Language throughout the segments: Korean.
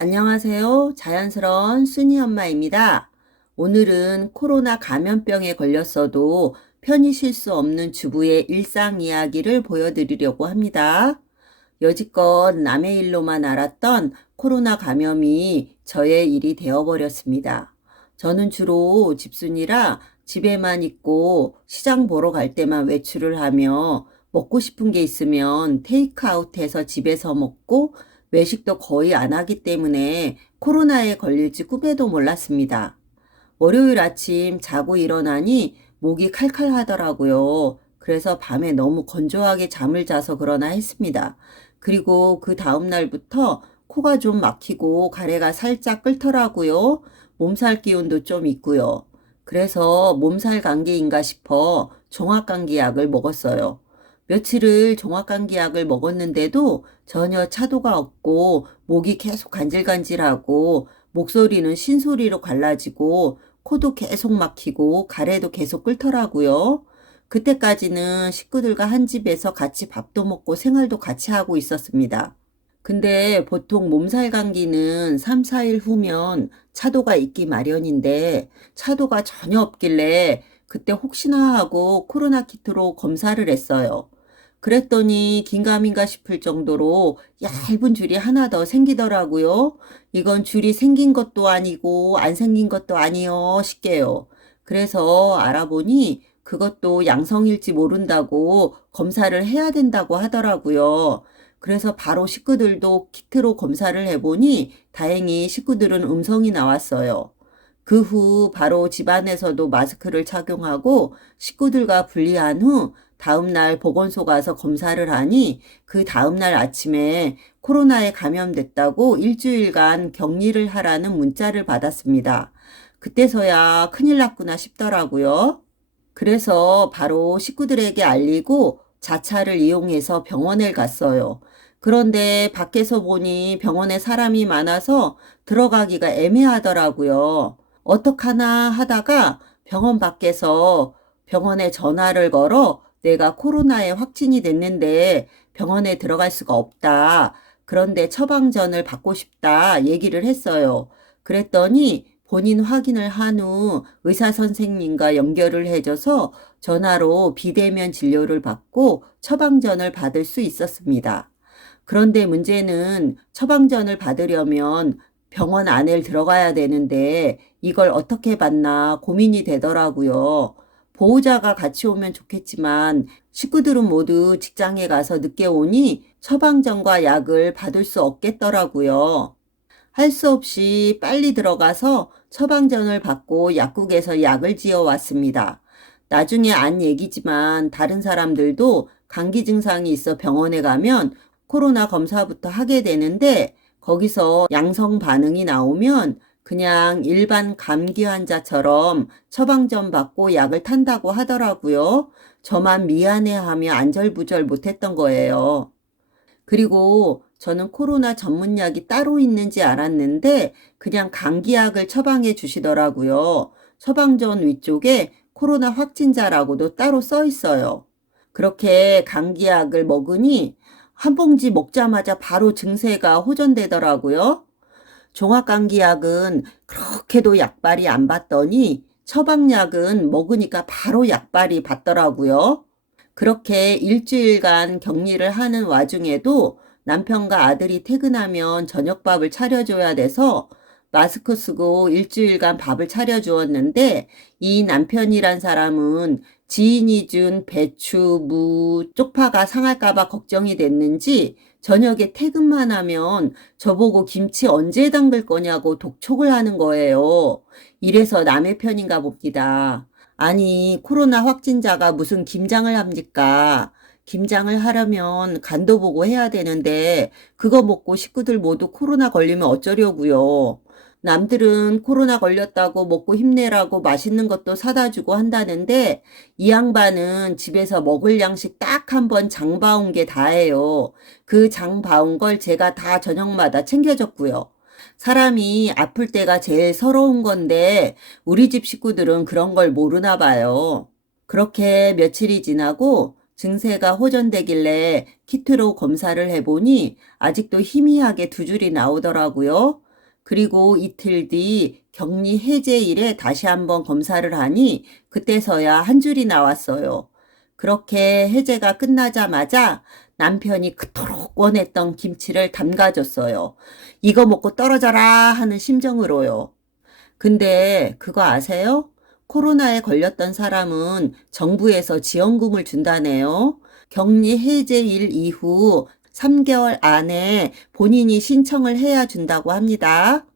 안녕하세요. 자연스러운 순이 엄마입니다. 오늘은 코로나 감염병에 걸렸어도 편히 쉴 수 없는 주부의 일상 이야기를 보여드리려고 합니다. 여지껏 남의 일로만 알았던 코로나 감염이 저의 일이 되어버렸습니다. 저는 주로 집순이라 집에만 있고 시장 보러 갈 때만 외출을 하며 먹고 싶은 게 있으면 테이크아웃해서 집에서 먹고 외식도 거의 안 하기 때문에 코로나에 걸릴지 꿈에도 몰랐습니다. 월요일 아침 자고 일어나니 목이 칼칼하더라고요. 그래서 밤에 너무 건조하게 잠을 자서 그러나 했습니다. 그리고 그 다음 날부터 코가 좀 막히고 가래가 살짝 끓더라고요. 몸살 기운도 좀 있고요. 그래서 몸살 감기인가 싶어 종합감기약을 먹었어요. 며칠을 종합감기약을 먹었는데도 전혀 차도가 없고 목이 계속 간질간질하고 목소리는 신소리로 갈라지고 코도 계속 막히고 가래도 계속 끓더라고요. 그때까지는 식구들과 한 집에서 같이 밥도 먹고 생활도 같이 하고 있었습니다. 근데 보통 몸살 감기는 3, 4일 후면 차도가 있기 마련인데 차도가 전혀 없길래 그때 혹시나 하고 코로나 키트로 검사를 했어요. 그랬더니 긴가민가 싶을 정도로 얇은 줄이 하나 더 생기더라고요. 이건 줄이 생긴 것도 아니고 안 생긴 것도 아니요 싶게요. 그래서 알아보니 그것도 양성일지 모른다고 검사를 해야 된다고 하더라고요. 그래서 바로 식구들도 키트로 검사를 해보니 다행히 식구들은 음성이 나왔어요. 그 후 바로 집안에서도 마스크를 착용하고 식구들과 분리한 후 다음날 보건소 가서 검사를 하니 그 다음날 아침에 코로나에 감염됐다고 일주일간 격리를 하라는 문자를 받았습니다. 그때서야 큰일 났구나 싶더라고요. 그래서 바로 식구들에게 알리고 자차를 이용해서 병원에 갔어요. 그런데 밖에서 보니 병원에 사람이 많아서 들어가기가 애매하더라고요. 어떡하나 하다가 병원 밖에서 병원에 전화를 걸어 내가 코로나에 확진이 됐는데 병원에 들어갈 수가 없다. 그런데 처방전을 받고 싶다 얘기를 했어요. 그랬더니 본인 확인을 한 후 의사 선생님과 연결을 해줘서 전화로 비대면 진료를 받고 처방전을 받을 수 있었습니다. 그런데 문제는 처방전을 받으려면 병원 안에 들어가야 되는데 이걸 어떻게 받나 고민이 되더라고요. 보호자가 같이 오면 좋겠지만 식구들은 모두 직장에 가서 늦게 오니 처방전과 약을 받을 수 없겠더라고요. 할 수 없이 빨리 들어가서 처방전을 받고 약국에서 약을 지어 왔습니다. 나중에 안 얘기지만 다른 사람들도 감기 증상이 있어 병원에 가면 코로나 검사부터 하게 되는데 거기서 양성 반응이 나오면 그냥 일반 감기 환자처럼 처방전 받고 약을 탄다고 하더라고요. 저만 미안해하며 안절부절 못했던 거예요. 그리고 저는 코로나 전문약이 따로 있는지 알았는데 그냥 감기약을 처방해 주시더라고요. 처방전 위쪽에 코로나 확진자라고도 따로 써 있어요. 그렇게 감기약을 먹으니 한 봉지 먹자마자 바로 증세가 호전되더라고요. 종합감기약은 그렇게도 약발이 안 받더니 처방약은 먹으니까 바로 약발이 받더라고요. 그렇게 일주일간 격리를 하는 와중에도 남편과 아들이 퇴근하면 저녁밥을 차려줘야 돼서 마스크 쓰고 일주일간 밥을 차려주었는데 이 남편이란 사람은 지인이 준 배추, 무, 쪽파가 상할까봐 걱정이 됐는지 저녁에 퇴근만 하면 저보고 김치 언제 담글 거냐고 독촉을 하는 거예요. 이래서 남의 편인가 봅니다. 아니, 코로나 확진자가 무슨 김장을 합니까? 김장을 하려면 간도 보고 해야 되는데 그거 먹고 식구들 모두 코로나 걸리면 어쩌려고요. 남들은 코로나 걸렸다고 먹고 힘내라고 맛있는 것도 사다 주고 한다는데 이 양반은 집에서 먹을 양식 딱 한 번 장 봐온 게 다예요. 그 장 봐온 걸 제가 다 저녁마다 챙겨줬고요. 사람이 아플 때가 제일 서러운 건데 우리 집 식구들은 그런 걸 모르나 봐요. 그렇게 며칠이 지나고 증세가 호전되길래 키트로 검사를 해보니 아직도 희미하게 두 줄이 나오더라고요. 그리고 이틀 뒤 격리 해제일에 다시 한번 검사를 하니 그때서야 한 줄이 나왔어요. 그렇게 해제가 끝나자마자 남편이 그토록 원했던 김치를 담가줬어요. 이거 먹고 떨어져라 하는 심정으로요. 근데 그거 아세요? 코로나에 걸렸던 사람은 정부에서 지원금을 준다네요. 격리 해제일 이후 3개월 안에 본인이 신청을 해야 준다고 합니다.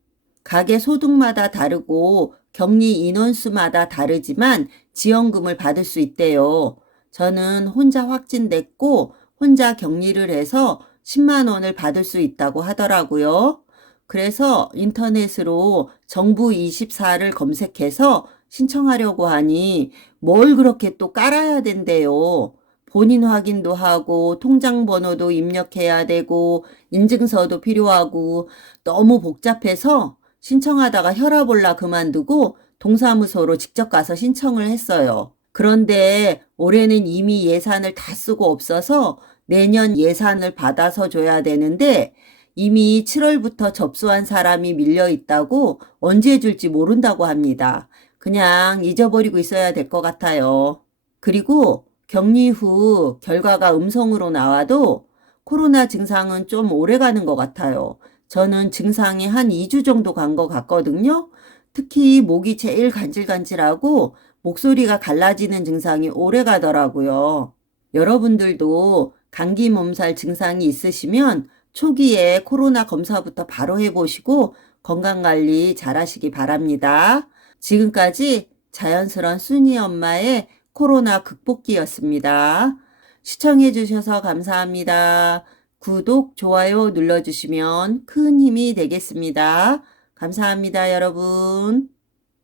가게 소득마다 다르고 격리 인원수마다 다르지만 지원금을 받을 수 있대요. 저는 혼자 확진됐고 혼자 격리를 해서 10만 원을 받을 수 있다고 하더라고요. 그래서 인터넷으로 정부 24를 검색해서 신청하려고 하니 뭘 그렇게 또 깔아야 된대요. 본인 확인도 하고 통장 번호도 입력해야 되고 인증서도 필요하고 너무 복잡해서 신청하다가 혈압 올라 그만두고 동사무소로 직접 가서 신청을 했어요. 그런데 올해는 이미 예산을 다 쓰고 없어서 내년 예산을 받아서 줘야 되는데 이미 7월부터 접수한 사람이 밀려 있다고 언제 줄지 모른다고 합니다. 그냥 잊어버리고 있어야 될 것 같아요. 그리고 격리 후 결과가 음성으로 나와도 코로나 증상은 좀 오래 가는 것 같아요. 저는 증상이 한 2주 정도 간 것 같거든요. 특히 목이 제일 간질간질하고 목소리가 갈라지는 증상이 오래 가더라고요. 여러분들도 감기 몸살 증상이 있으시면 초기에 코로나 검사부터 바로 해보시고 건강관리 잘 하시기 바랍니다. 지금까지 자연스러운 순이 엄마의 코로나 극복기였습니다. 시청해주셔서 감사합니다. 구독, 좋아요 눌러주시면 큰 힘이 되겠습니다. 감사합니다, 여러분.